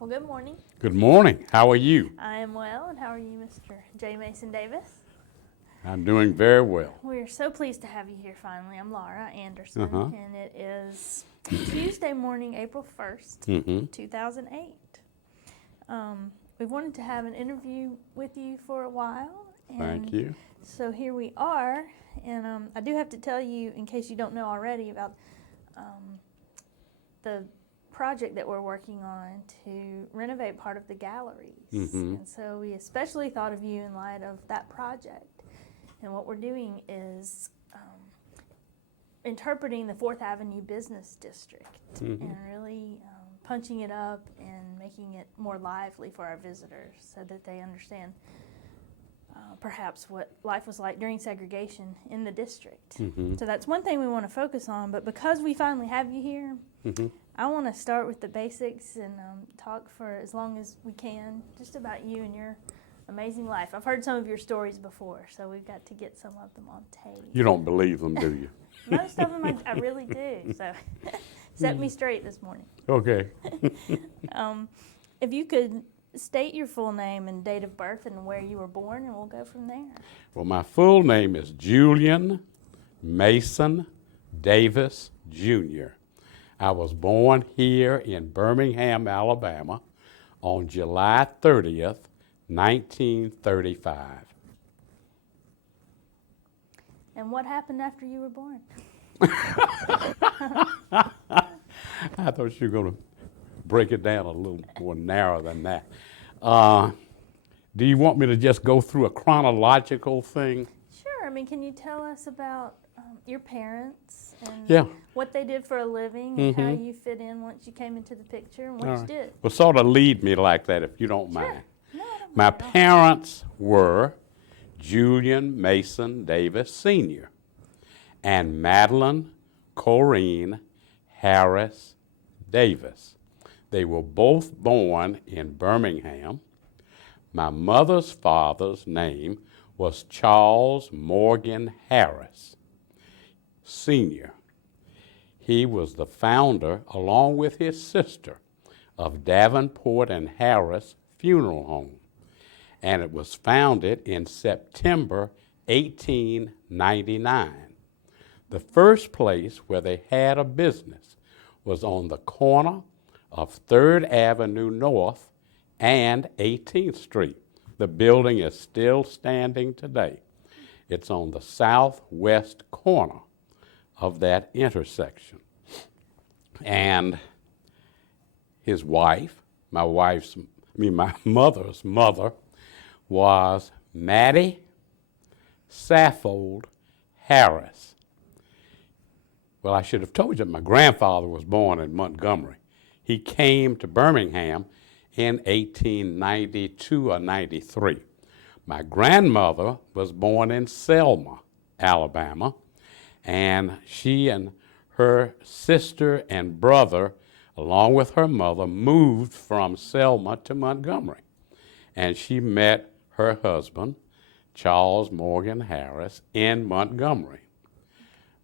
Well, good morning. Good morning. How are you? I am well, and how are you, Mr. J. Mason Davis? I'm doing very well. We're so pleased to have you here finally. I'm Laura Anderson, and it is Tuesday morning, April 1st, 2008. We've wanted to have an interview with you for a while. And Thank you. So here we are, and I do have to tell you, in case you don't know already, about the project that we're working on to renovate part of the galleries. And so we especially thought of you in light of that project. And what we're doing is interpreting the 4th Avenue Business District and really punching it up and making it more lively for our visitors so that they understand perhaps what life was like during segregation in the district. So that's one thing we want to focus on, but because we finally have you here, I want to start with the basics and talk for as long as we can just about you and your amazing life. I've heard some of your stories before, so we've got to get some of them on tape. You don't believe them, do you? Most of them I really do, so set me straight this morning. Okay. If you could state your full name and date of birth and where you were born, and we'll go from there. Well, my full name is Julian Mason Davis, Jr. I was born here in Birmingham, Alabama on July 30th, 1935. And what happened after you were born? I thought you were going to break it down a little more narrow than that. Do you want me to just go through a chronological thing? Sure. I mean, can you tell us about your parents and what they did for a living and how you fit in once you came into the picture and what you did? Well, sort of lead me like that if you don't mind. No, I don't My mind at all. parents were Julian Mason Davis Sr. and Madeline Corrine Harris Davis. They were both born in Birmingham. My mother's father's name was Charles Morgan Harris Sr. He was the founder, along with his sister, of Davenport and Harris Funeral Home, and it was founded in September 1899. The first place where they had a business was on the corner of 3rd Avenue North and 18th Street. The building is still standing today. It's on the southwest corner of that intersection. And his wife, my mother's mother, was Mattie Saffold Harris. Well, I should have told you that my grandfather was born in Montgomery. He came to Birmingham in 1892 or 93. My grandmother was born in Selma, Alabama, and she and her sister and brother, along with her mother, moved from Selma to Montgomery. And she met her husband, Charles Morgan Harris, in Montgomery.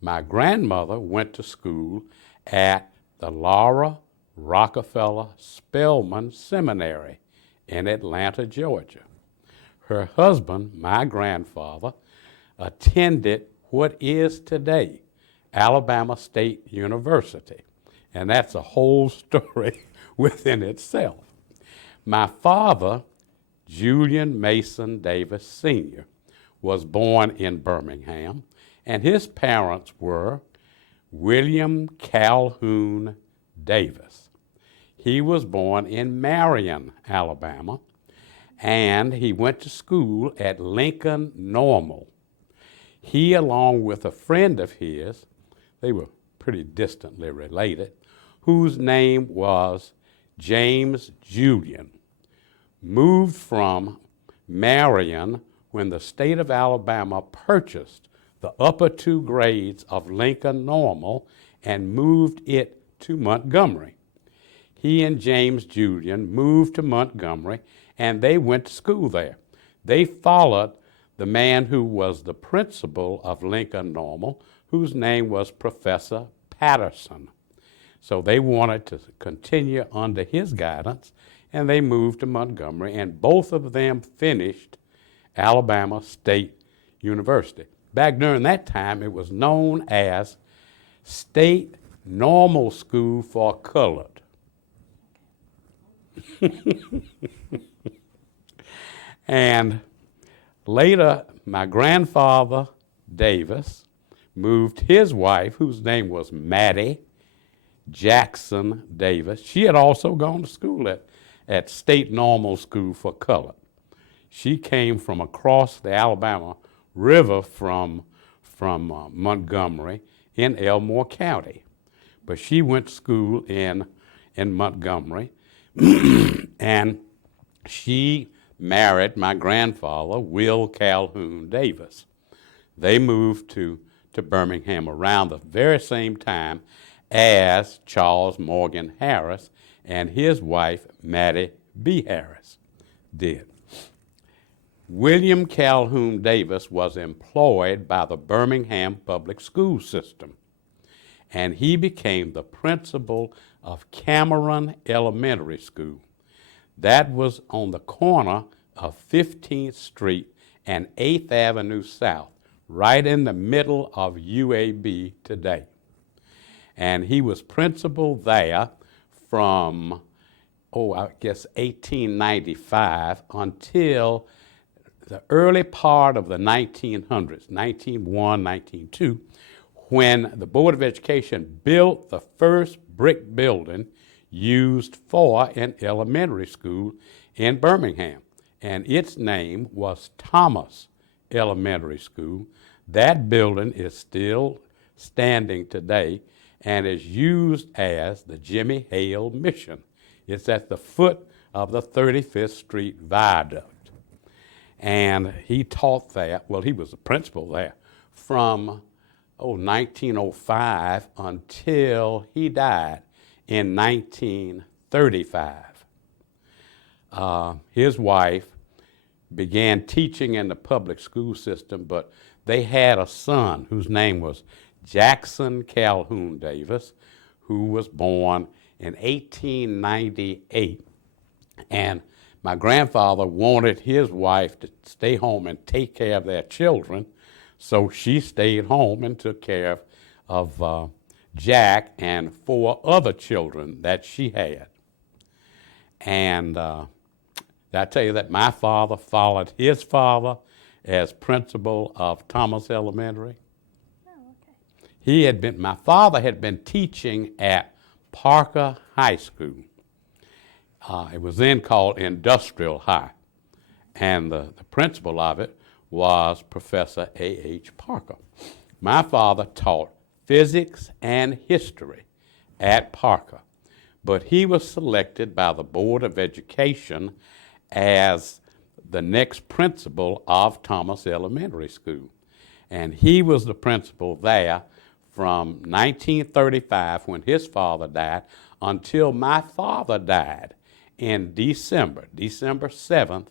My grandmother went to school at the Laura Rockefeller Spelman Seminary in Atlanta, Georgia. Her husband, my grandfather, attended what is today Alabama State University, and that's a whole story within itself. My father, Julian Mason Davis Sr., was born in Birmingham, and his parents were William Calhoun Davis. He was born in Marion, Alabama, and he went to school at Lincoln Normal. He, along with a friend of his, they were pretty distantly related, whose name was James Julian, moved from Marion when the state of Alabama purchased the upper 2 grades of Lincoln Normal and moved it to Montgomery. He and James Julian moved to Montgomery, and they went to school there. They followed the man who was the principal of Lincoln Normal, whose name was Professor Patterson. So they wanted to continue under his guidance, and they moved to Montgomery, and both of them finished Alabama State University. Back during that time, it was known as State Normal School for Colored. And later, my grandfather, Davis, moved his wife, whose name was Mattie Jackson Davis. She had also gone to school at State Normal School for Colored. She came from across the Alabama River from Montgomery in Elmore County. But she went to school in Montgomery, and she married my grandfather, Will Calhoun Davis. They moved to Birmingham around the very same time as Charles Morgan Harris and his wife, Mattie B. Harris, did. William Calhoun Davis was employed by the Birmingham public school system, and he became the principal of Cameron Elementary School. That was on the corner of 15th Street and 8th Avenue South, right in the middle of UAB today. And he was principal there from, I guess 1895 until the early part of the 1900s, 1901, 1902, when the Board of Education built the first brick building used for an elementary school in Birmingham. And its name was Thomas Elementary School. That building is still standing today and is used as the Jimmy Hale Mission. It's at the foot of the 35th Street Viaduct. And he taught there, well, he was the principal there from 1905 until he died in 1935. His wife began teaching in the public school system, but they had a son whose name was Jackson Calhoun Davis, who was born in 1898. And my grandfather wanted his wife to stay home and take care of their children, so she stayed home and took care of Jack and 4 other children that she had. And I tell you that my father followed his father as principal of Thomas Elementary. Oh, okay. My father had been teaching at Parker High School. It was then called Industrial High, and the principal of it was Professor A.H. Parker. My father taught physics and history at Parker, but he was selected by the Board of Education as the next principal of Thomas Elementary School. And he was the principal there from 1935, when his father died, until my father died in December 7th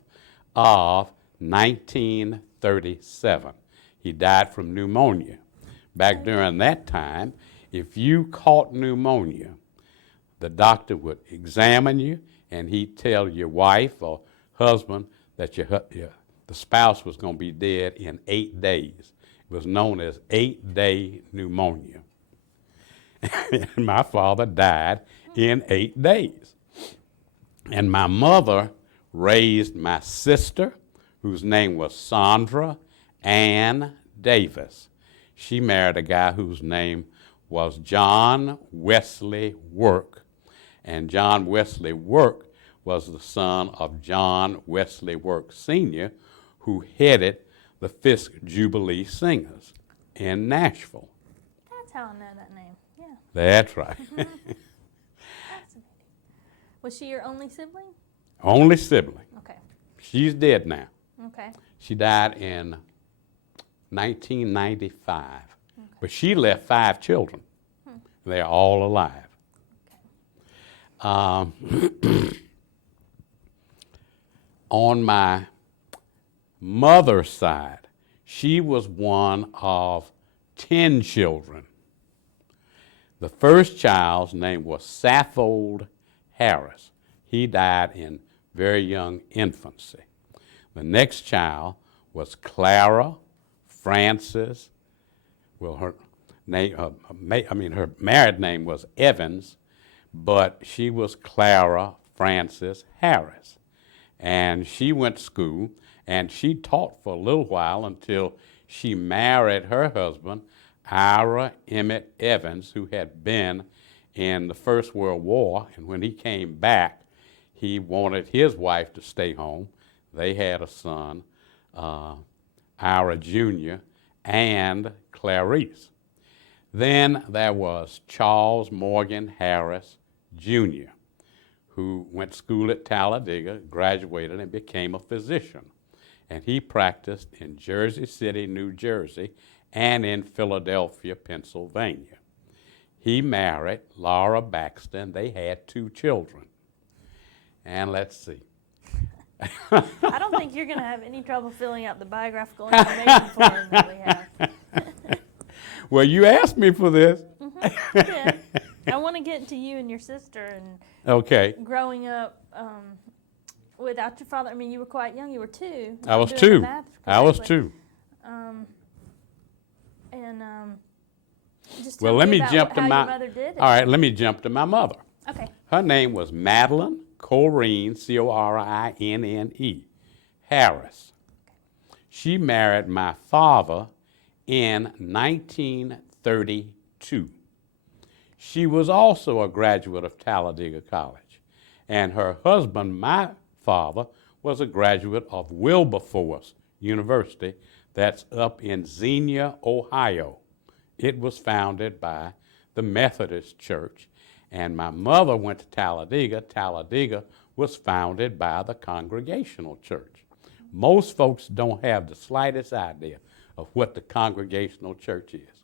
of 1937. He died from pneumonia. Back during that time, if you caught pneumonia, the doctor would examine you and he'd tell your wife or husband that the spouse was going to be dead in 8 days. It was known as 8-day pneumonia. And my father died in 8 days. And my mother raised my sister, whose name was Sandra Ann Davis. She married a guy whose name was John Wesley Work. And John Wesley Work was the son of John Wesley Work Sr., who headed the Fisk Jubilee Singers in Nashville. That's how I know that name. Yeah. That's right. Fascinating. Was she your only sibling? Only sibling. Okay. She's dead now. Okay. She died in 1995. Okay. But she left 5 children. They're all alive. Okay. On my mother's side, she was one of 10 children. The first child's name was Saffold Harris. he died in very young infancy. The next child was Clara Frances. Well, her name, her married name was Evans, but she was Clara Frances Harris. And she went to school, and she taught for a little while until she married her husband, Ira Emmett Evans, who had been in the First World War. And when he came back, he wanted his wife to stay home. They had a son, Ira Jr., and Clarice. Then there was Charles Morgan Harris Jr., who went to school at Talladega, graduated, and became a physician. And he practiced in Jersey City, New Jersey, and in Philadelphia, Pennsylvania. He married Laura Baxter, and they had 2 children. And let's see. I don't think you're going to have any trouble filling out the biographical information form that we have. Well, you asked me for this. Yeah. I want to get to you and your sister and Okay. growing up without your father. I mean, you were quite young. You were 2. I was I'm doing 2. the math I was correctly. 2. Just Well, tell let me me about jump to how my. your mother did it. All right, let me jump to my mother. Okay. Her name was Madeline Corrine, Corinne, Harris. She married my father in 1932. She was also a graduate of Talladega College, and her husband, my father, was a graduate of Wilberforce University that's up in Xenia, Ohio. It was founded by the Methodist Church, and my mother went to Talladega. Talladega was founded by the Congregational Church. Most folks don't have the slightest idea of what the Congregational Church is.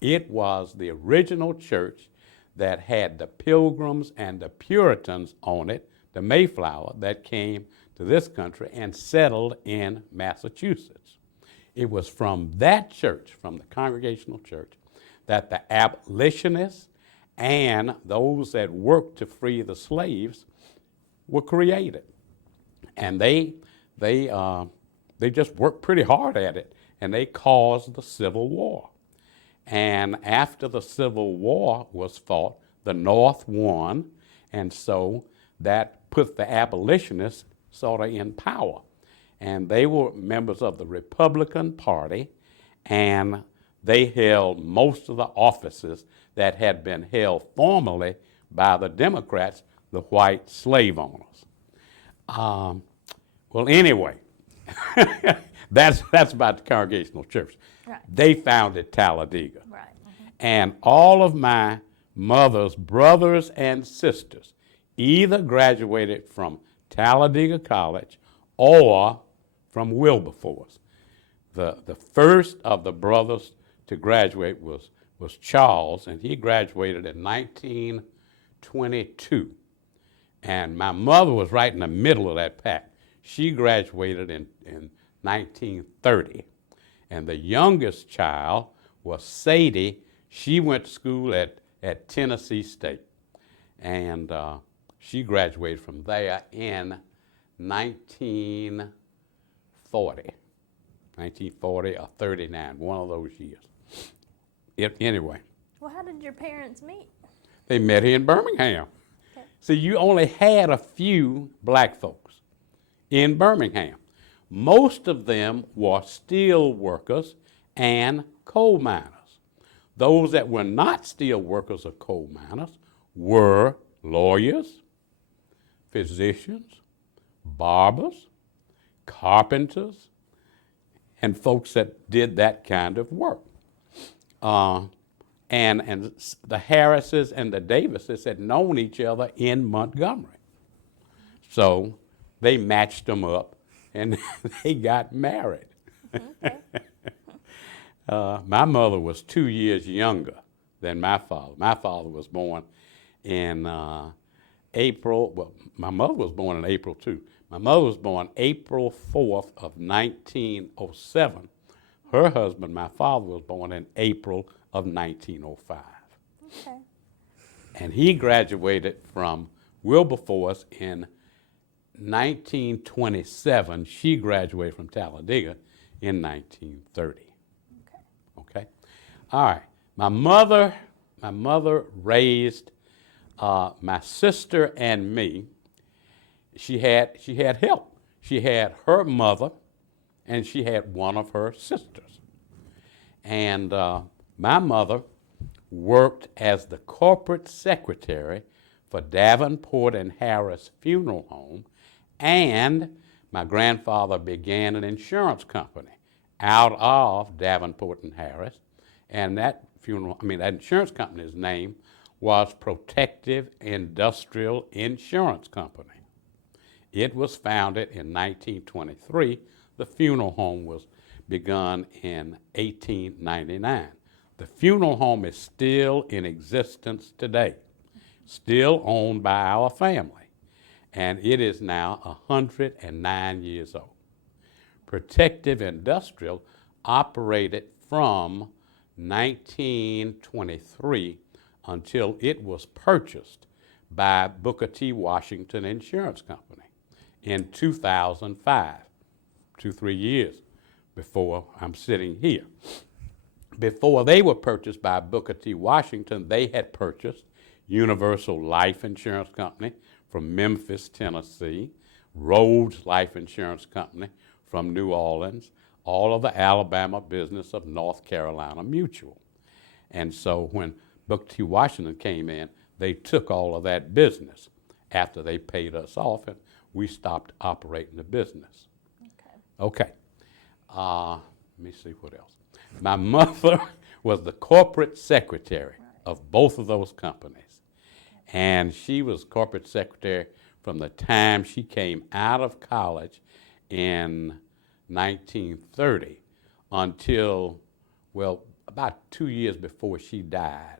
It was the original church that had the Pilgrims and the Puritans on it, the Mayflower, that came to this country and settled in Massachusetts. It was from that church, from the Congregational Church, that the abolitionists and those that worked to free the slaves were created. And they just worked pretty hard at it, and they caused the Civil War. And after the Civil War was fought, the North won, and so that put the abolitionists sort of in power. And they were members of the Republican Party, and they held most of the offices that had been held formerly by the Democrats, the white slave owners. Well, anyway, that's about the Congregational Church. Right. They founded Talladega. Right. Mm-hmm. And all of my mother's brothers and sisters either graduated from Talladega College or from Wilberforce. The first of the brothers to graduate was Charles, and he graduated in 1922. And my mother was right in the middle of that pack. She graduated in 1930. And the youngest child was Sadie. She went to school at Tennessee State. And she graduated from there in 1940 or 39, one of those years. Anyway. Well, how did your parents meet? They met here in Birmingham. Okay. See, you only had a few black folks in Birmingham. Most of them were steel workers and coal miners. Those that were not steel workers or coal miners were lawyers, physicians, barbers, carpenters, and folks that did that kind of work. And the Harrises and the Davises had known each other in Montgomery. So they matched them up and they got married. Okay. My mother was 2 years younger than my father. My father was born in April. Well, my mother was born in April too. My mother was born April 4th of 1907. Her husband, my father, was born in April of 1905. Okay. And he graduated from Wilberforce in 1927. She graduated from Talladega in 1930. Okay. All right. My mother raised my sister and me. She had help. She had her mother, and she had one of her sisters. And my mother worked as the corporate secretary for Davenport and Harris Funeral Home, and my grandfather began an insurance company out of Davenport and Harris, and that insurance company's name was Protective Industrial Insurance Company. It was founded in 1923. The funeral home was begun in 1899. The funeral home is still in existence today, still owned by our family, and it is now 109 years old. Protective Industrial operated from 1923 until it was purchased by Booker T. Washington Insurance Company in 2005, 2-3 years before I'm sitting here. Before they were purchased by Booker T. Washington, they had purchased Universal Life Insurance Company from Memphis, Tennessee, Rhodes Life Insurance Company from New Orleans, all of the Alabama business of North Carolina Mutual. And so when Booker T. Washington came in, they took all of that business after they paid us off, and we stopped operating the business. Okay. Let me see what else. My mother was the corporate secretary of both of those companies. And she was corporate secretary from the time she came out of college in 1930 until, well, about 2 years before she died.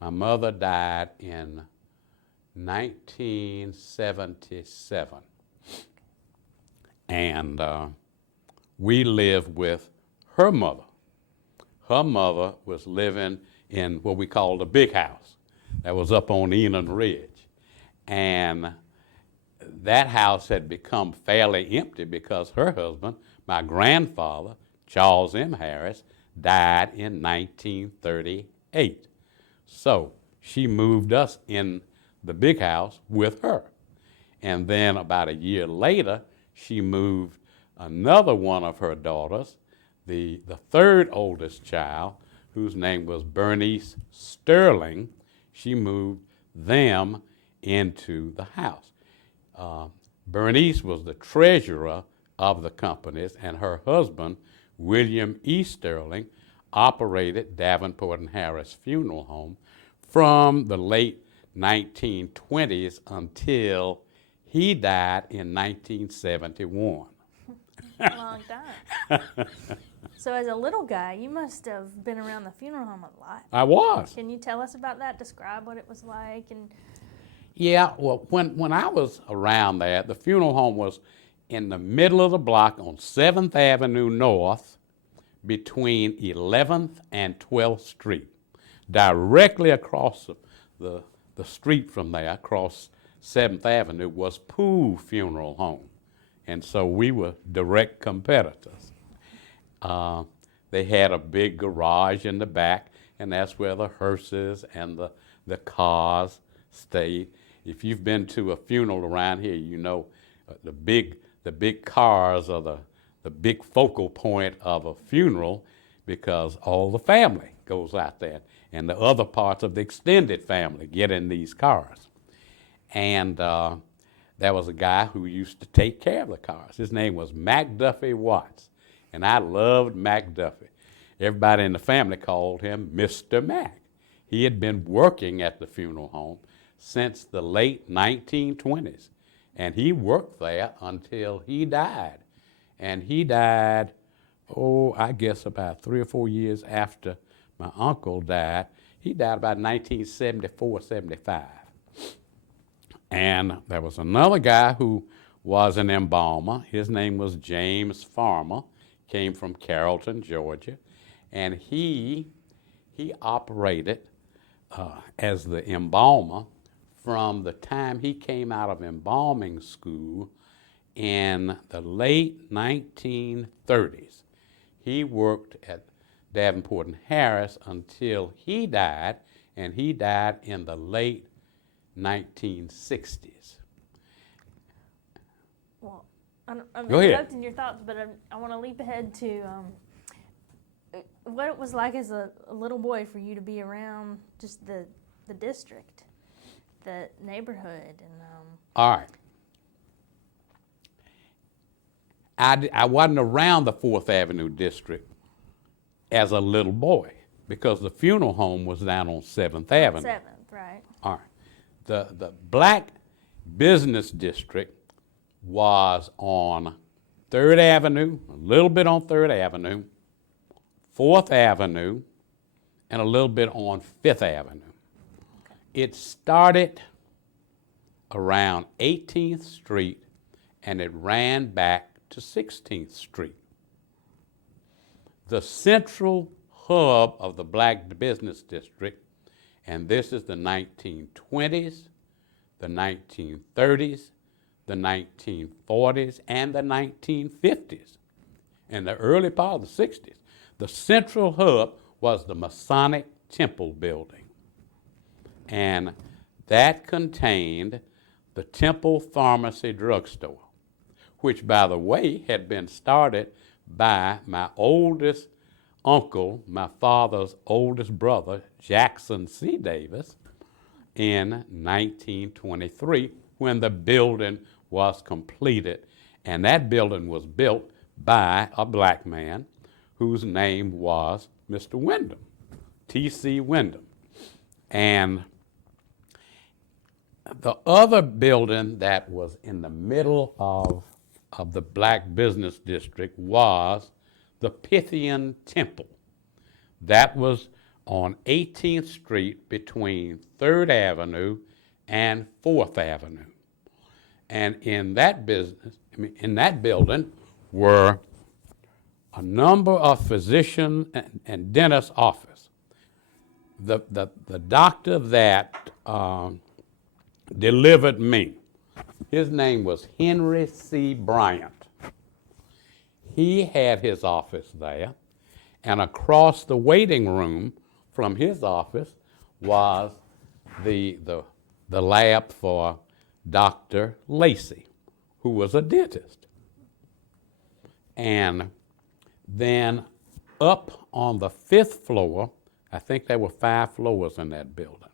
My mother died in 1977. And we lived with her mother. Her mother was living in what we call the big house that was up on Enon Ridge. And that house had become fairly empty because her husband, my grandfather, Charles M. Harris, died in 1938. So she moved us in the big house with her. And then about a year later, she moved another one of her daughters, the third oldest child, whose name was Bernice Sterling. She moved them into the house. Bernice was the treasurer of the companies, and her husband, William E. Sterling, operated Davenport and Harris Funeral Home from the late 1920s until he died in 1971. Long time. So as a little guy, you must have been around the funeral home a lot. I was. Can you tell us about that? Describe what it was like. And Yeah, well, when I was around there, the funeral home was in the middle of the block on 7th Avenue North between 11th and 12th Street. Directly across the street from there, across 7th Avenue, was Poole Funeral Home. And so we were direct competitors. They had a big garage in the back, and that's where the hearses and the cars stayed. If you've been to a funeral around here, you know the big cars are the big focal point of a funeral because all the family goes out there, and the other parts of the extended family get in these cars. And there was a guy who used to take care of the cars. His name was McDuffie Watts, and I loved McDuffie. Everybody in the family called him Mr. Mac. He had been working at the funeral home since the late 1920s, and he worked there until he died. And he died, I guess about 3 or 4 years after my uncle died. He died about 1974, 75. And there was another guy who was an embalmer. His name was James Farmer, came from Carrollton, Georgia. And he operated as the embalmer from the time he came out of embalming school in the late 1930s. He worked at Davenport and Harris until he died, and he died in the late 1960s. Well, I'm Go ahead. interrupting your thoughts, but I want to leap ahead to what it was like as a little boy for you to be around just the district, the neighborhood, and All right. I wasn't around the 4th Avenue district as a little boy because the funeral home was down on 7th Avenue. 7th, right? All right. The Black Business District was on 3rd Avenue, a little bit on 3rd Avenue, 4th Avenue, and a little bit on 5th Avenue. Okay. It started around 18th Street and it ran back to 16th Street. The central hub of the Black Business District, and this is the 1920s, the 1930s, the 1940s, and the 1950s, and the early part of the 60s. The central hub was the Masonic Temple building, and that contained the Temple Pharmacy Drugstore, which, by the way, had been started by my oldest uncle, my father's oldest brother, Jackson C. Davis, in 1923 when the building was completed. And that building was built by a black man whose name was Mr. Wyndham, T.C. Wyndham. And the other building that was in the middle of the Black Business District was the Pythian Temple. That was on 18th Street between 3rd Avenue and 4th Avenue. And in that building were a number of physician and dentist offices. The doctor that delivered me, his name was Henry C. Bryant. He had his office there, and across the waiting room from his office was the lab for Dr. Lacey, who was a dentist. And then up on the 5th floor, I think there were 5 floors in that building,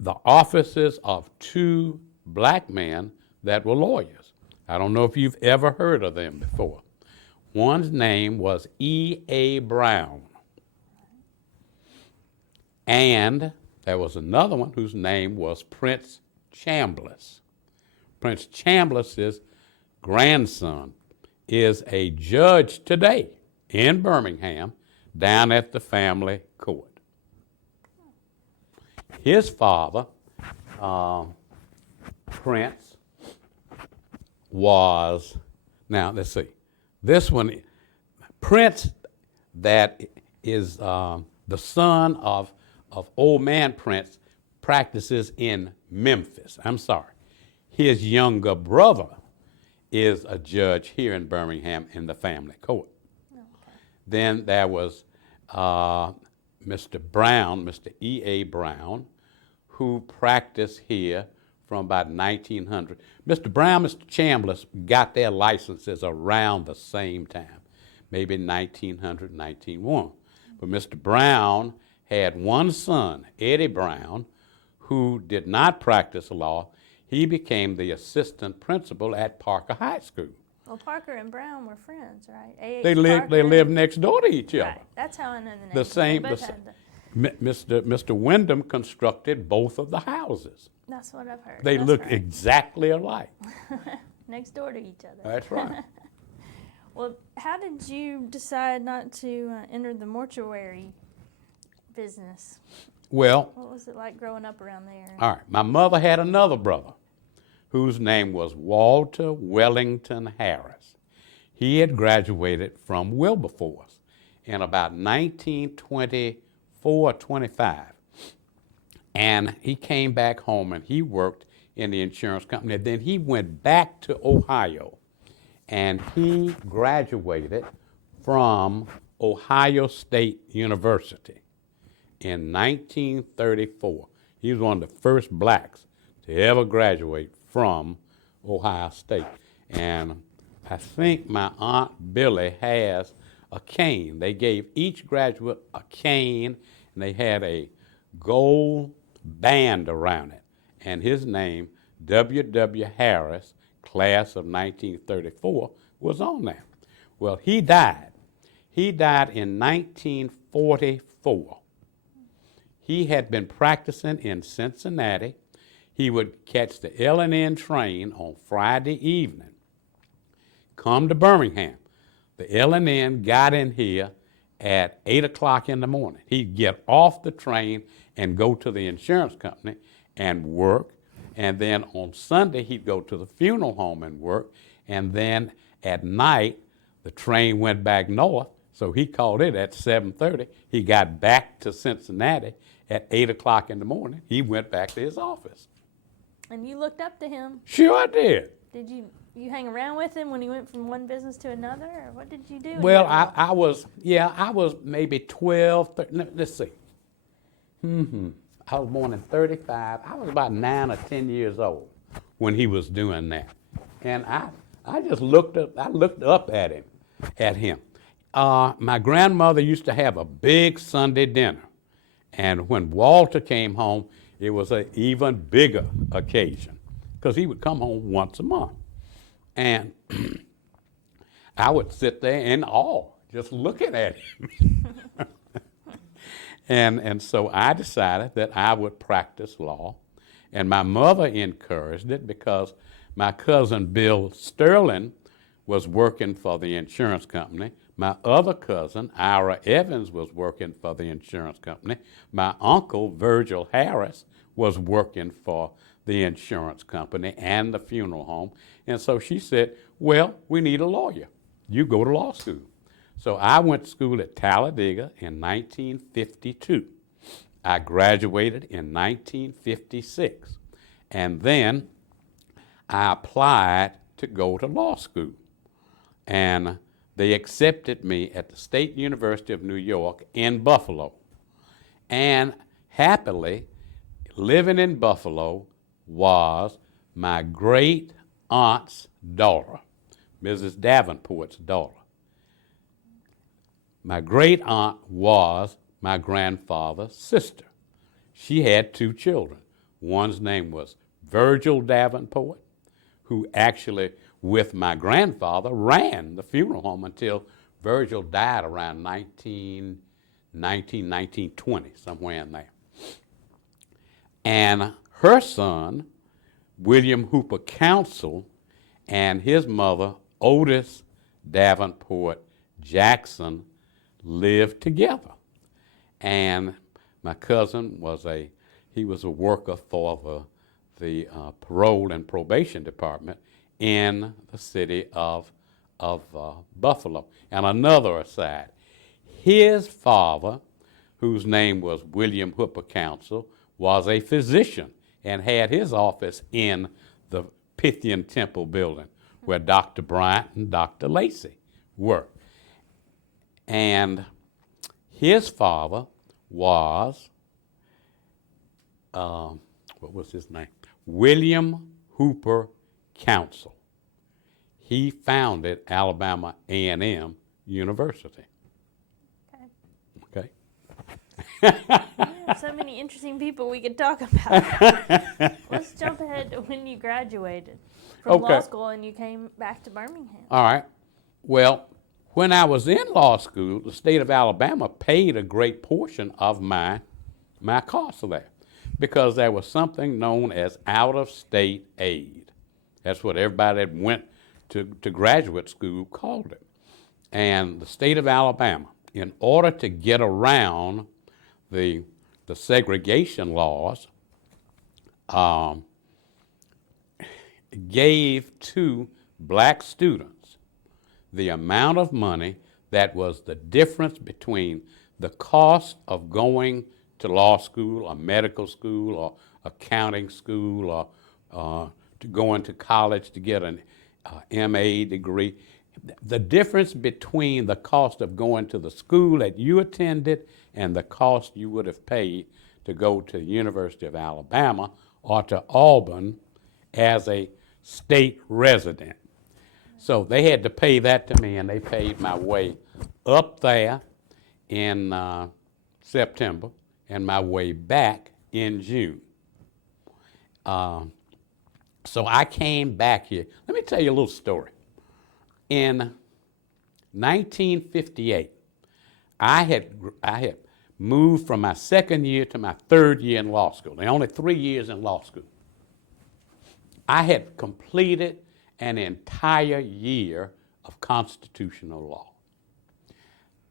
the offices of 2 black men that were lawyers. I don't know if you've ever heard of them before. One's name was E.A. Brown. And there was another one whose name was Prince Chambliss. Prince Chambliss's grandson is a judge today in Birmingham down at the family court. His father, Prince, was, now let's see, this one, Prince, that is the son of old man Prince, practices in Memphis. I'm sorry. His younger brother is a judge here in Birmingham in the family court. Okay. Then there was Mr. Brown, Mr. E.A. Brown, who practiced here from about 1900. Mr. Brown, Mr. Chambliss got their licenses around the same time, maybe 1900, 1901. But Mr. Brown had one son, Eddie Brown, who did not practice law. He became the assistant principal at Parker High School. Well, Parker and Brown were friends, right? A.H. They lived next door to each other. Right. That's how I know the name. The same. Mr. Wyndham constructed both of the houses. That's what I've heard. They That's looked right. exactly alike. Next door to each other. That's right. Well, how did you decide not to enter the mortuary business? Well, What was it like growing up around there? all right. My mother had another brother whose name was Walter Wellington Harris. He had graduated from Wilberforce in about 1924, 25. And he came back home and he worked in the insurance company. Then he went back to Ohio and he graduated from Ohio State University in 1934. He was one of the first blacks to ever graduate from Ohio State. And I think my Aunt Billy has a cane. They gave each graduate a cane, and they had a gold band around it. And his name, W.W. Harris, class of 1934, was on there. Well, he died. He died in 1944. He had been practicing in Cincinnati. He would catch the L&N train on Friday evening, come to Birmingham. The L&N got in here at 8 o'clock in the morning. He'd get off the train and go to the insurance company and work. And then on Sunday, he'd go to the funeral home and work. And then at night, the train went back north, so he called it at 7:30. He got back to Cincinnati at 8 o'clock in the morning. He went back to his office. And you looked up to him. Sure I did. Did you hang around with him when he went from one business to another, or what did you do? Well, I was maybe 12, 13, let's see. I was born in 35. I was about 9 or 10 years old when he was doing that. And I just looked up at him. My grandmother used to have a big Sunday dinner. And when Walter came home, it was an even bigger occasion because he would come home once a month. And I would sit there in awe, just looking at him. And so I decided that I would practice law. And my mother encouraged it because my cousin Bill Sterling was working for the insurance company. My other cousin, Ira Evans, was working for the insurance company. My uncle, Virgil Harris, was working for the insurance company and the funeral home. And so she said, well, we need a lawyer. You go to law school. So I went to school at Talladega in 1952. I graduated in 1956. And then I applied to go to law school. And they accepted me at the State University of New York in Buffalo. And happily, living in Buffalo was my great aunt's daughter, Mrs. Davenport's daughter. My great aunt was my grandfather's sister. She had 2 children. One's name was Virgil Davenport, who actually, with my grandfather, ran the funeral home until Virgil died around 1920, somewhere in there. And her son, William Hooper Counsell, and his mother, Otis Davenport Jackson, lived together. And my cousin was a worker for the parole and probation department in the city of Buffalo. And another aside, his father, whose name was William Hooper Counsell, was a physician and had his office in the Pythian Temple building where Dr. Bryant and Dr. Lacey were. And his father was, what was his name? William Hooper Counsell. He founded Alabama A&M University. Okay. So many interesting people we could talk about. Let's jump ahead to when you graduated from law school and you came back to Birmingham. All right. Well, when I was in law school, the state of Alabama paid a great portion of my costs there because there was something known as out-of-state aid. That's what everybody that went to graduate school called it. And the state of Alabama, in order to get around the segregation laws, gave to black students the amount of money that was the difference between the cost of going to law school or medical school or accounting school or to go into college to get an MA degree. The difference between the cost of going to the school that you attended and the cost you would have paid to go to the University of Alabama or to Auburn as a state resident. So they had to pay that to me, and they paid my way up there in September and my way back in June. So I came back here. Let me tell you a little story. In 1958, I had moved from my second year to my third year in law school. There are only 3 years in law school. I had completed an entire year of constitutional law.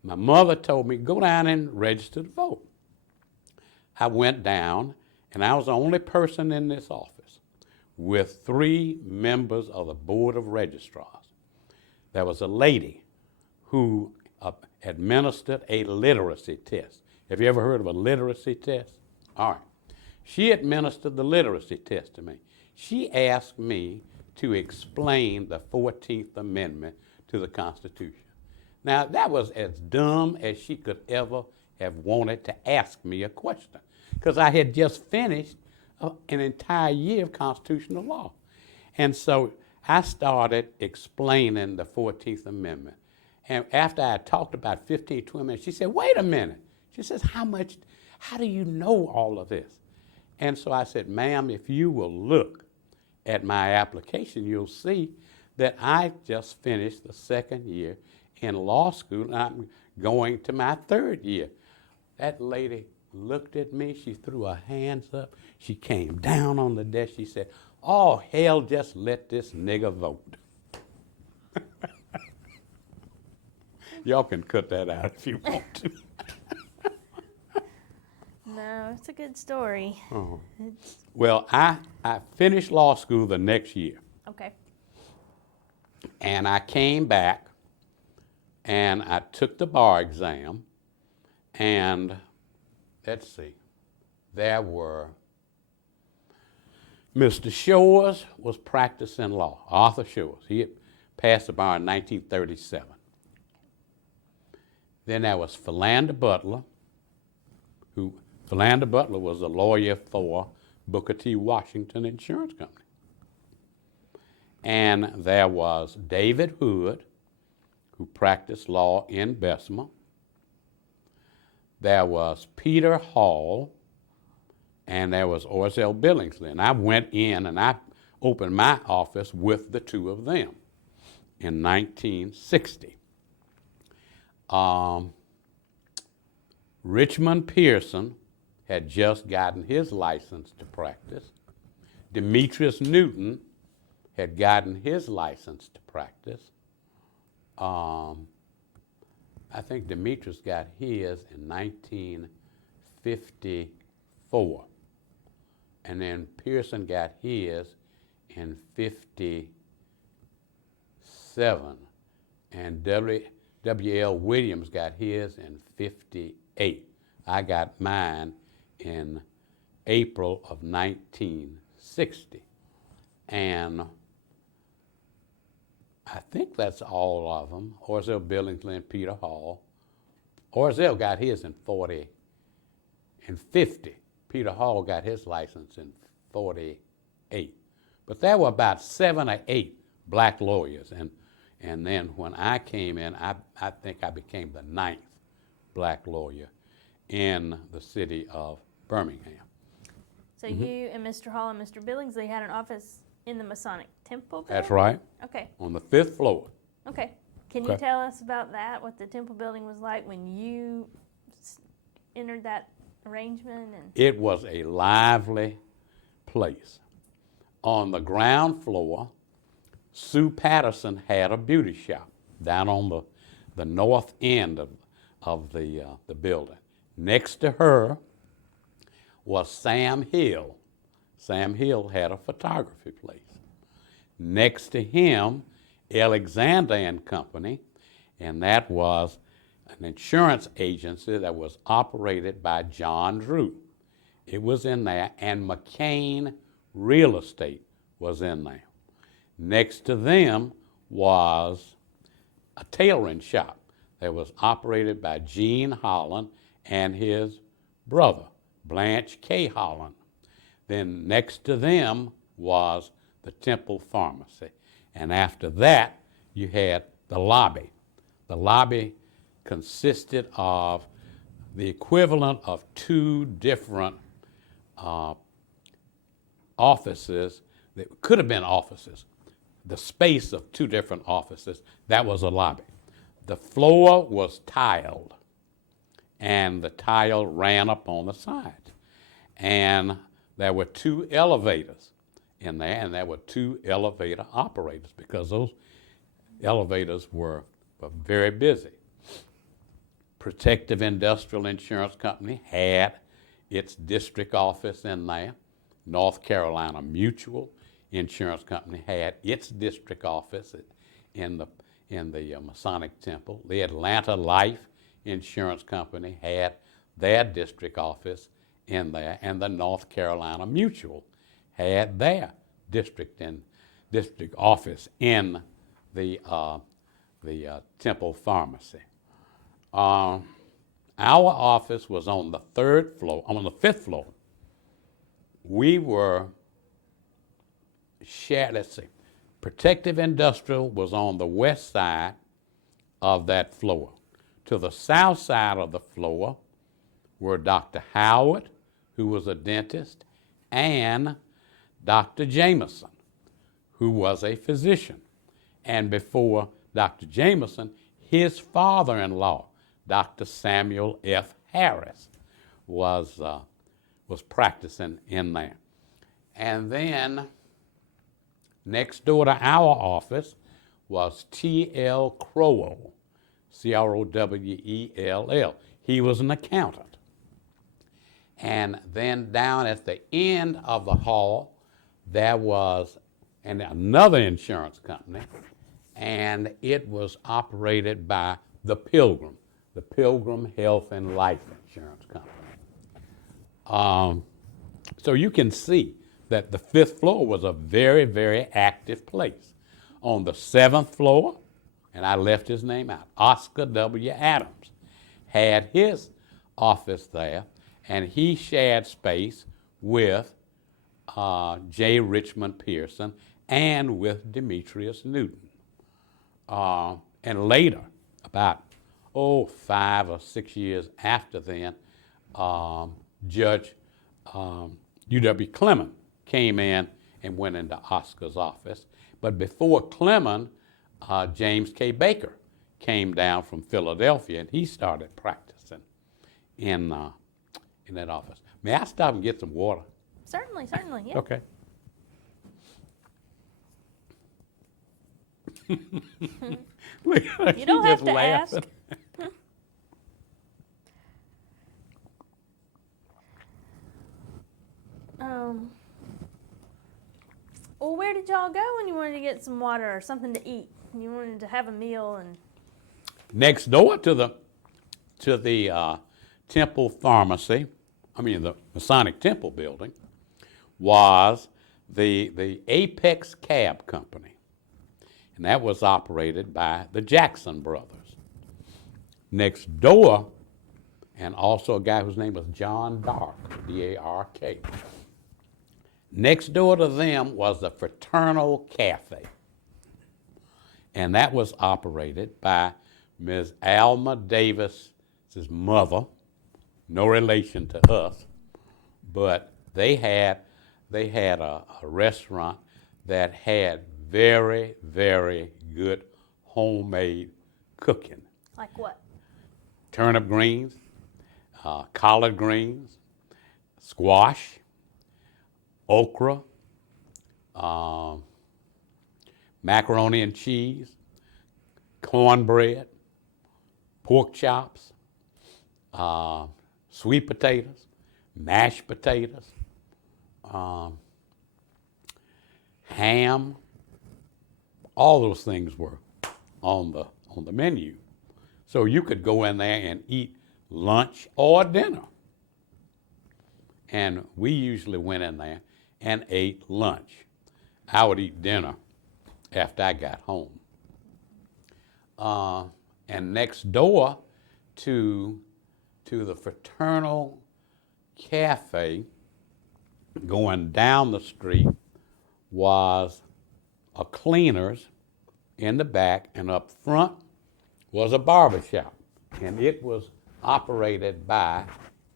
My mother told me, go down and register to vote. I went down, and I was the only person in this office with 3 members of the Board of Registrars. There was a lady who administered a literacy test. Have you ever heard of a literacy test? All right. She administered the literacy test to me. She asked me to explain the 14th Amendment to the Constitution. Now, that was as dumb as she could ever have wanted to ask me a question, because I had just finished an entire year of constitutional law. And so I started explaining the 14th Amendment. And after I talked about 15, 20 minutes, she said, wait a minute. She says, how do you know all of this? And so I said, ma'am, if you will look at my application, you'll see that I just finished the second year in law school, and I'm going to my third year. That lady looked at me. She threw her hands up. She came down on the desk. She said, oh, hell, just let this nigger vote. Y'all can cut that out if you want to. No, it's a good story. Oh. Well, I finished law school the next year. Okay. And I came back, and I took the bar exam, and let's see, there were, Mr. Shores was practicing law, Arthur Shores. He had passed the bar in 1937. Then there was Philander Butler, Philander Butler was a lawyer for Booker T. Washington Insurance Company. And there was David Hood, who practiced law in Bessemer. There was Peter Hall, and there was Orzel Billingsley. And I went in and I opened my office with the 2 of them in 1960. Richmond Pearson had just gotten his license to practice. Demetrius Newton had gotten his license to practice. I think Demetrius got his in 1954. And then Pearson got his in 57. And W.L. Williams got his in 58. I got mine in April of 1960. And I think that's all of them. Orzel Billingsley and Peter Hall. Orzel got his in 50. Peter Hall got his license in 48. But there were about 7 or 8 black lawyers. And then when I came in, I think I became the 9th black lawyer in the city of Birmingham. So you and Mr. Hall and Mr. Billingsley had an office in the Masonic Temple building? That's right. Okay. On the 5th floor. Okay. Can you tell us about that, what the Temple building was like when you entered that arrangement? It was a lively place. On the ground floor, Sue Patterson had a beauty shop down on the north end of the building. Next to her was Sam Hill. Sam Hill had a photography place. Next to him, Alexander and Company, and that was an insurance agency that was operated by John Drew. It was in there, and McCain Real Estate was in there. Next to them was a tailoring shop that was operated by Gene Holland and his brother, Blanche K. Holland. Then next to them was the Temple Pharmacy. And after that, you had the lobby. The lobby consisted of the equivalent of two different offices that could have been offices. The space of two different offices, that was a lobby. The floor was tiled, and the tile ran up on the sides. And there were two elevators in there, and there were two elevator operators because those elevators were very busy. Protective Industrial Insurance Company had its district office in there. North Carolina Mutual Insurance Company had its district office in the Masonic Temple. The Atlanta Life Insurance Company had their district office in there, and the North Carolina Mutual had their district office in the Temple Pharmacy. Our office was on the fifth floor. We were shared, let's see, Protective Industrial was on the west side of that floor. To the south side of the floor were Dr. Howard, who was a dentist, and Dr. Jameson, who was a physician. And before Dr. Jameson, his father-in-law, Dr. Samuel F. Harris, was practicing in there. And then next door to our office was T.L. Crowell, Crowell. He was an accountant. And then down at the end of the hall, there was another insurance company, and it was operated by the Pilgrim Health and Life Insurance Company. So you can see that the fifth floor was a very, very active place. On the seventh floor, and I left his name out, Oscar W. Adams had his office there, and he shared space with J. Richmond Pearson and with Demetrius Newton. And later, about 5 or 6 years after then, Judge U.W. Clement came in and went into Oscar's office. But before Clement, James K. Baker came down from Philadelphia, and he started practicing in that office. May I stop and get some water? Certainly, yeah. Okay. You don't have to ask. Well, where did y'all go when you wanted to get some water or something to eat? You wanted to have a meal and. Next door to the Temple Pharmacy, the Masonic Temple building, was the Apex Cab Company, and that was operated by the Jackson brothers. Next door, and also a guy whose name was John Dark, D-A-R-K. Next door to them was the Fraternal Cafe, and that was operated by Ms. Alma Davis's mother, no relation to us, but they had a restaurant that had very, very good homemade cooking. Like what? Turnip greens, collard greens, squash, okra, macaroni and cheese, cornbread, pork chops, sweet potatoes, mashed potatoes, ham. All those things were on the menu. So you could go in there and eat lunch or dinner. And we usually went in there and ate lunch. I would eat dinner after I got home. And next door to the Fraternal Cafe, going down the street, was a cleaner's in the back, and up front was a barber shop. And it was operated by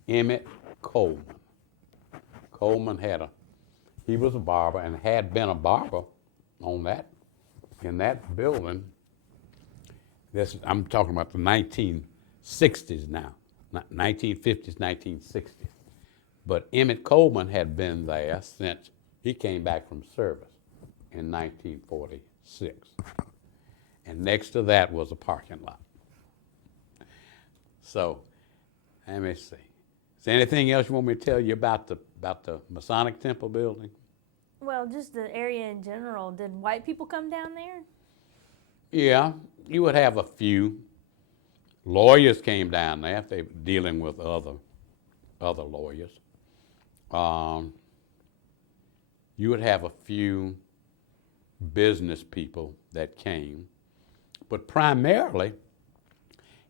Emmett Coleman. Coleman he was a barber and had been a barber in that building. I'm talking about the 1960s now, 1950s, 1960s. But Emmett Coleman had been there since he came back from service in 1946. And next to that was a parking lot. So, let me see. Is there anything else you want me to tell you about the Masonic Temple building? Well, just the area in general. Did white people come down there? Yeah, you would have a few. Lawyers came down there if they were dealing with other lawyers. You would have a few business people that came, but primarily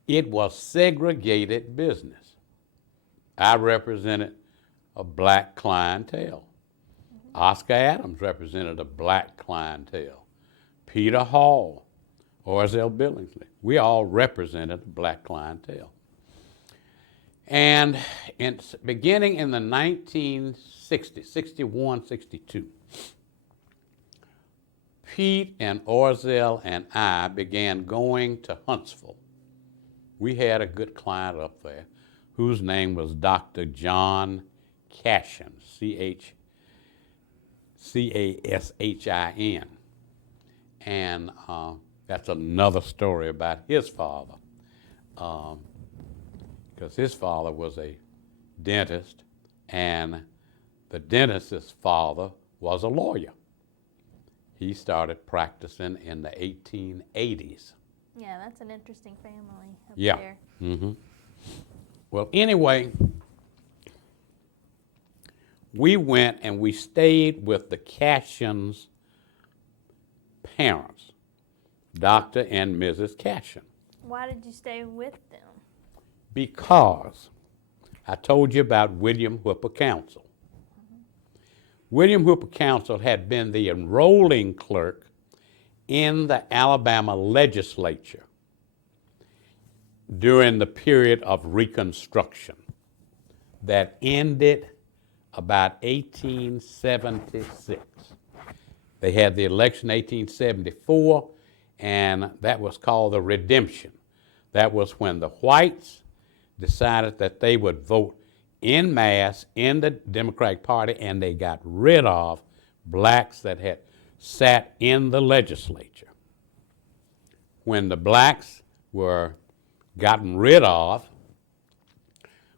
it was segregated business. I represented a black clientele. Oscar Adams represented a black clientele. Peter Hall, Orzel Billingsley, we all represented a black clientele. And beginning in the 1960s, 61, 62, Pete and Orzel and I began going to Huntsville. We had a good client up there whose name was Dr. John Cashin, Cashin. And that's another story about his father, because his father was a dentist, and the dentist's father was a lawyer. He started practicing in the 1880s. Yeah, that's an interesting family up Yeah. there. Mm-hmm. Well, anyway, we went and we stayed with the Cashin's parents, Dr. and Mrs. Cashin. Why did you stay with them? Because I told you about William Whipper Council. William Whipper Council had been the enrolling clerk in the Alabama legislature during the period of Reconstruction that ended about 1876. They had the election in 1874, and that was called the Redemption. That was when the whites decided that they would vote en masse in the Democratic Party, and they got rid of blacks that had sat in the legislature. When the blacks were gotten rid of,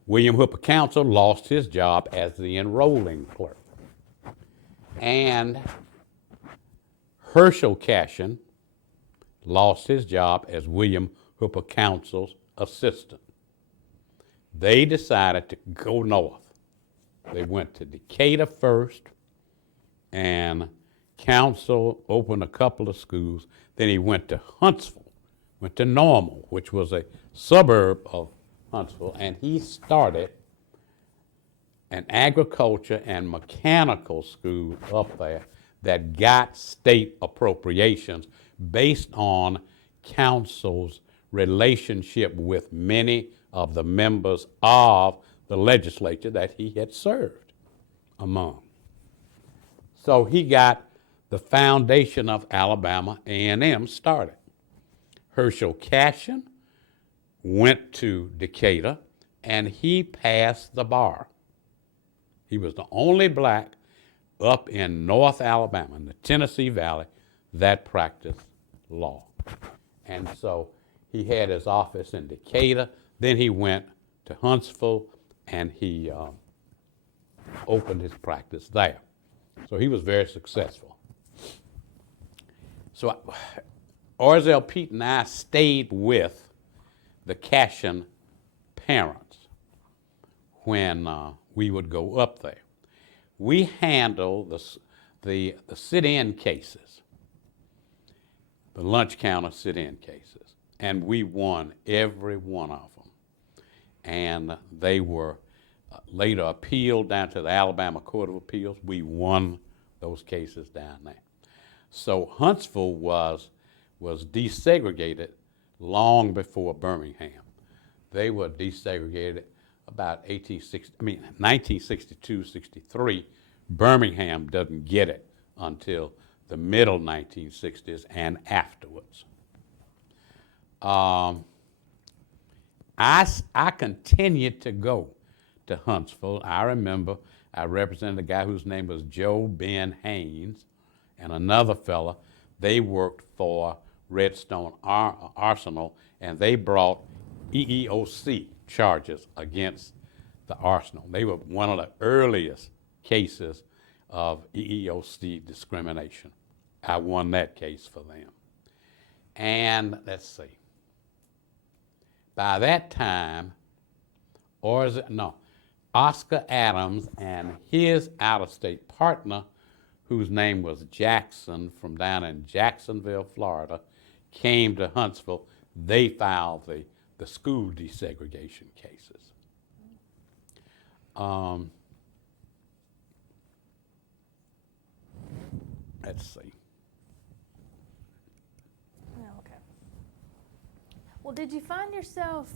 William Whipper Council lost his job as the enrolling clerk. And Herschel Cashin lost his job as William Whipper Council's assistant. They decided to go north. They went to Decatur first, and Council opened a couple of schools. Then he went to Huntsville, went to Normal, which was a suburb of Huntsville, and he started an agriculture and mechanical school up there that got state appropriations based on Council's relationship with many of the members of the legislature that he had served among. So he got the foundation of Alabama A&M started. Herschel Cashin went to Decatur, and he passed the bar. He was the only black up in North Alabama, in the Tennessee Valley, that practiced law. And so he had his office in Decatur. Then he went to Huntsville, and he opened his practice there. So he was very successful. So Orzel, Pete, and I stayed with the Cashin parents when we would go up there. We handled the sit-in cases, the lunch counter sit-in cases, and we won every one of them. And they were later appealed down to the Alabama Court of Appeals. We won those cases down there. So Huntsville was desegregated long before Birmingham. They were desegregated about 1962, 63. Birmingham doesn't get it until the middle 1960s and afterwards. I continued to go to Huntsville. I remember I represented a guy whose name was Joe Ben Haynes and another fella. They worked for Redstone Arsenal, and they brought EEOC charges against the Arsenal. They were one of the earliest cases of EEOC discrimination. I won that case for them. And let's see. By that time, Oscar Adams and his out-of-state partner, whose name was Jackson from down in Jacksonville, Florida, came to Huntsville. They filed the school desegregation cases. Let's see. Okay. Well, did you find yourself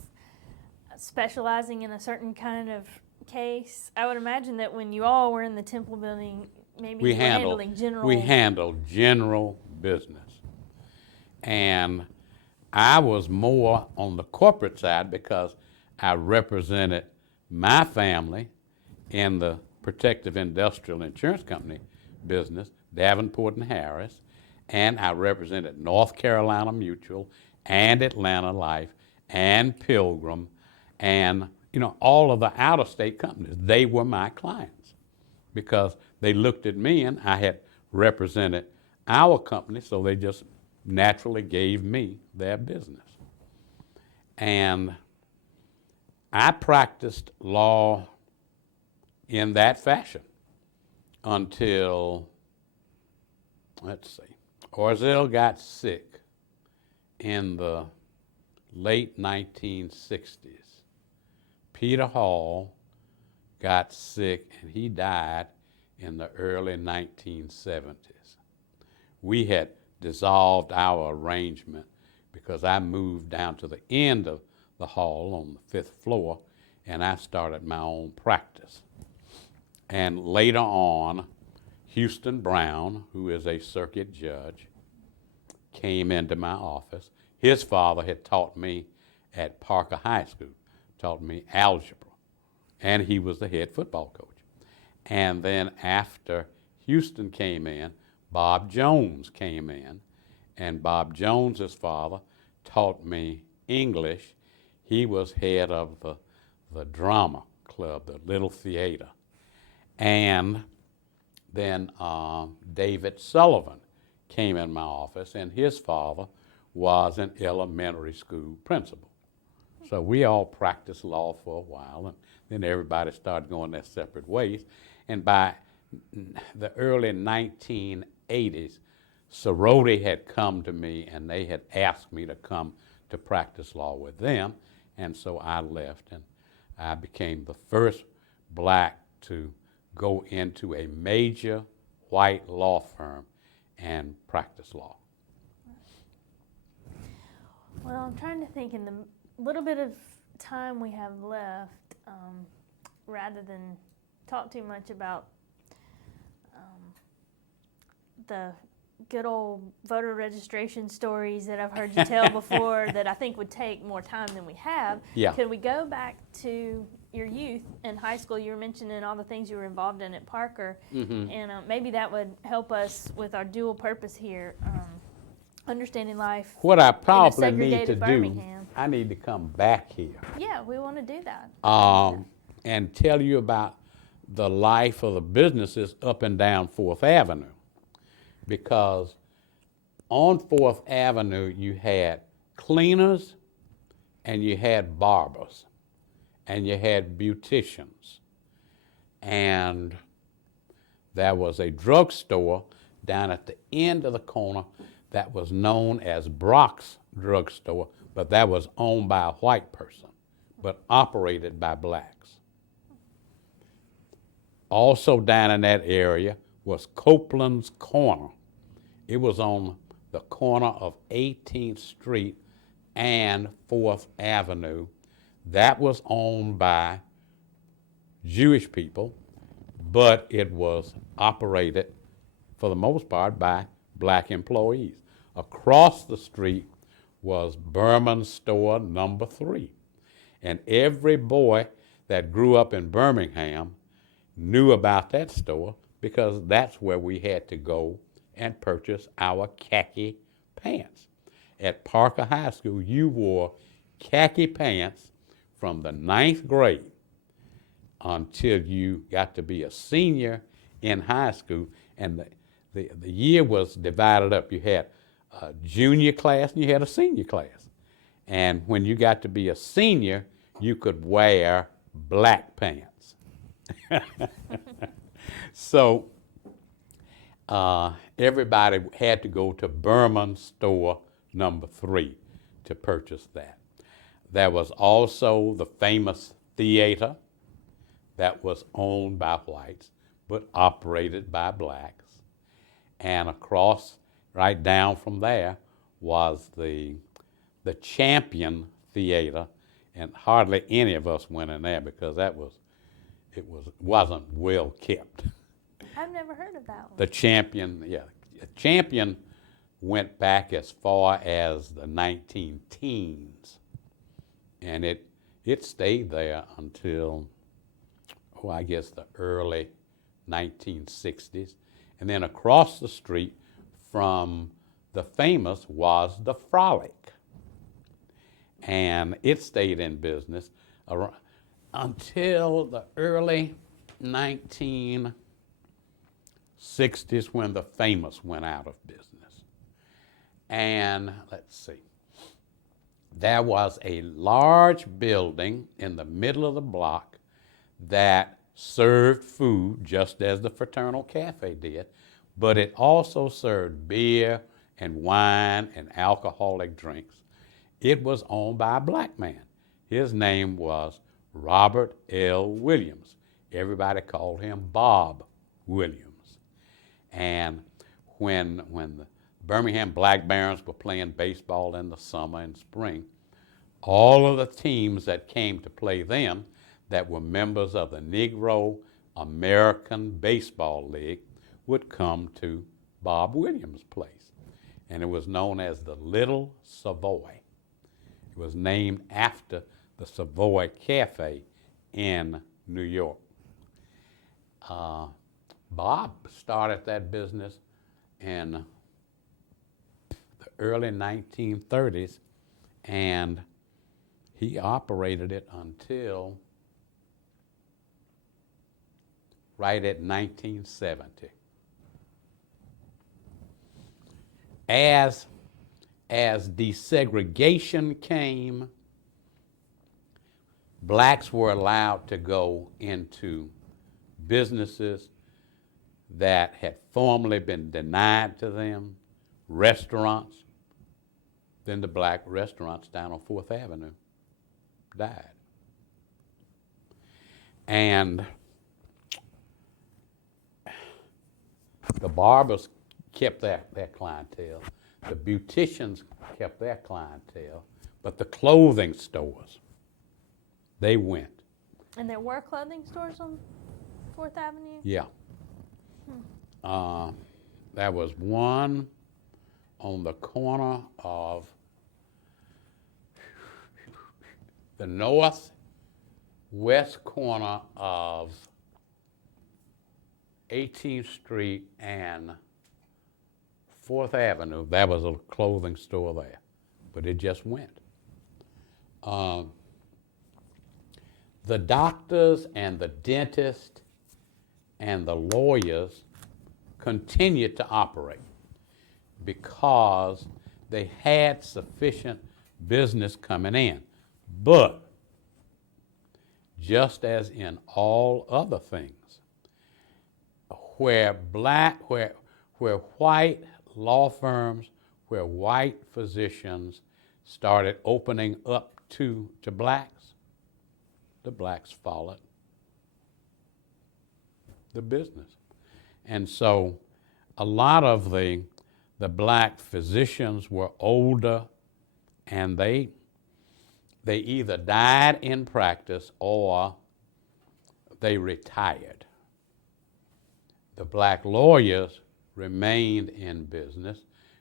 specializing in a certain kind of case? I would imagine that when you all were in the Temple building, maybe you were handling general. We handled general business. And I was more on the corporate side because I represented my family in the Protective Industrial Insurance Company business, Davenport and Harris, and I represented North Carolina Mutual and Atlanta Life and Pilgrim and all of the out-of-state companies. They were my clients because they looked at me and I had represented our company, so they just naturally gave me their business. And I practiced law in that fashion until, Orzel got sick in the late 1960s. Peter Hall got sick and he died in the early 1970s. We had dissolved our arrangement because I moved down to the end of the hall on the 5th floor and I started my own practice. And later on, Houston Brown, who is a circuit judge, came into my office. His father had taught me at Parker High School, taught me algebra, and he was the head football coach. And then after Houston came in, Bob Jones came in, and Bob Jones's father taught me English. He was head of the drama club, the Little Theater. And then David Sullivan came in my office, and his father was an elementary school principal. So we all practiced law for a while, and then everybody started going their separate ways. And by the early 1980s, Sorority had come to me, and they had asked me to come to practice law with them, and so I left, and I became the first black to go into a major white law firm and practice law. Well, I'm trying to think in the little bit of time we have left, rather than talk too much about the good old voter registration stories that I've heard you tell before that I think would take more time than we have. Yeah. Could we go back to your youth in high school? You were mentioning all the things you were involved in at Parker, and maybe that would help us with our dual purpose here, understanding life. What I probably in a need to segregated do, Birmingham. I need to come back here Yeah, we want to do that. and tell you about the life of the businesses up and down 4th Avenue. Because on 4th Avenue, you had cleaners and you had barbers, and you had beauticians, and there was a drugstore down at the end of the corner that was known as Brock's Drugstore, but that was owned by a white person, but operated by blacks. Also down in that area was Copeland's Corner. It was on the corner of 18th Street and 4th Avenue. That was owned by Jewish people, but it was operated, for the most part, by black employees. Across the street was Berman's Store number 3. And every boy that grew up in Birmingham knew about that store because that's where we had to go and purchase our khaki pants. At Parker High School, you wore khaki pants from the 9th grade until you got to be a senior in high school, and the year was divided up. You had a junior class and you had a senior class. And when you got to be a senior, you could wear black pants. So everybody had to go to Berman's Store number 3 to purchase that. There was also the famous theater that was owned by whites but operated by blacks. And across, right down from there, was the Champion Theater, and hardly any of us went in there because wasn't well kept. I've never heard of that one. The Champion went back as far as the 19 teens, and it stayed there until, I guess, the early 1960s. And then across the street from the famous was the Frolic. And it stayed in business until the early 1960s when the famous went out of business. And let's see, there was a large building in the middle of the block that served food just as the Fraternal Cafe did, but it also served beer and wine and alcoholic drinks. It was owned by a black man. His name was Robert L. Williams. Everybody called him Bob Williams. And when the Birmingham Black Barons were playing baseball in the summer and spring, all of the teams that came to play them that were members of the Negro American Baseball League would come to Bob Williams' place. And it was known as the Little Savoy. It was named after the Savoy Cafe in New York. Bob started that business in the early 1930s, and he operated it until right at 1970. As desegregation came, blacks were allowed to go into businesses that had formerly been denied to them, restaurants. Then the black restaurants down on 4th Avenue died. And the barbers kept their clientele. The beauticians kept their clientele. But the clothing stores, they went. And there were clothing stores on 4th Avenue? Yeah. There was one on the corner of the northwest corner of 18th Street and 4th Avenue. There was a clothing store there, but it just went. The doctors and the dentists and the lawyers continued to operate because they had sufficient business coming in. But just as in all other things, where white law firms, where white physicians started opening up to blacks, the blacks followed the business. And so a lot of the black physicians were older, and they either died in practice or they retired. The black lawyers remained in business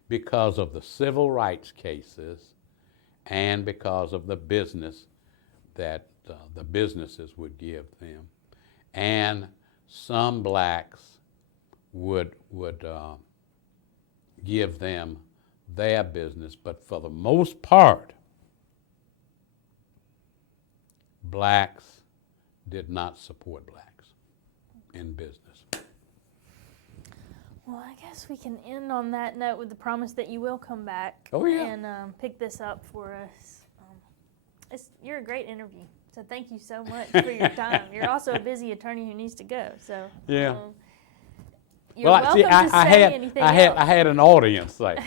because of the civil rights cases and because of the business that the businesses would give them. And some blacks would give them their business, but for the most part, blacks did not support blacks in business. Well, I guess we can end on that note with the promise that you will come back and pick this up for us. You're a great interview, so thank you so much for your time. You're also a busy attorney who needs to go, so yeah. You're welcome to say anything else. I had an audience, like.